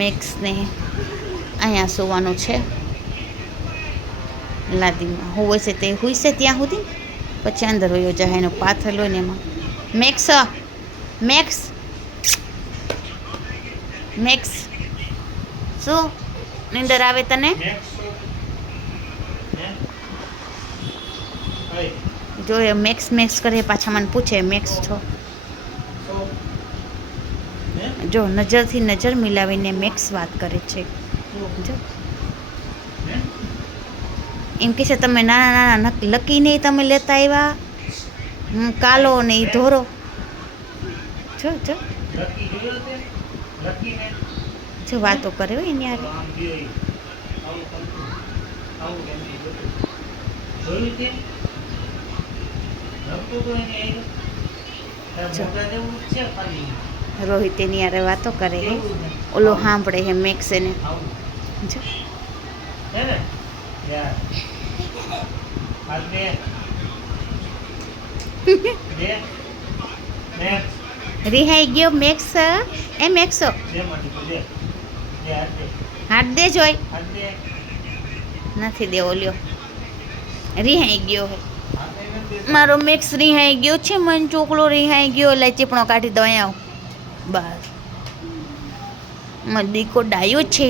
મેક્સને અહીંયા સુવાનું છે લાદીમાં. હોવે છે તે હુઈ છે ત્યાં સુધી, પછી અંદર વયો જાય એનો પાથરેલો ને એમાં. મેક્સ મેક્સ મેક્સ શું નીંદર આવે તને? જો એ મેક્સ મેક્સ કરે પાછા મને પૂછે મેક્સ છો. જો નજરથી નજર મિલાવીને મેક્સ વાત કરે છે. જો એમ કહે છે તમે નાના નાના લકી નહીં તમે લેતા આવ્યા, કાલો ને એ ધોરો. જો જો જો વાતો કરે હોય એની યાર. રોહિત એની યારે વાતો કરે હે, ઓલો સાંભળે હે મેક્સ એને. જો રિહાઈ ગયો મેક્સ. એ મેક્સો હાથ દે જોઈ નથી દેવો લ્યો. રિહાઈ ગયો હે મારો મેક્સ, રિહાઈ ગયો છે. મન ચોકલો રિહાઈ ગયો. એટલે ચીપણો કાઢી દો અહીંયા બસ. મને દીકો ડાયો છે.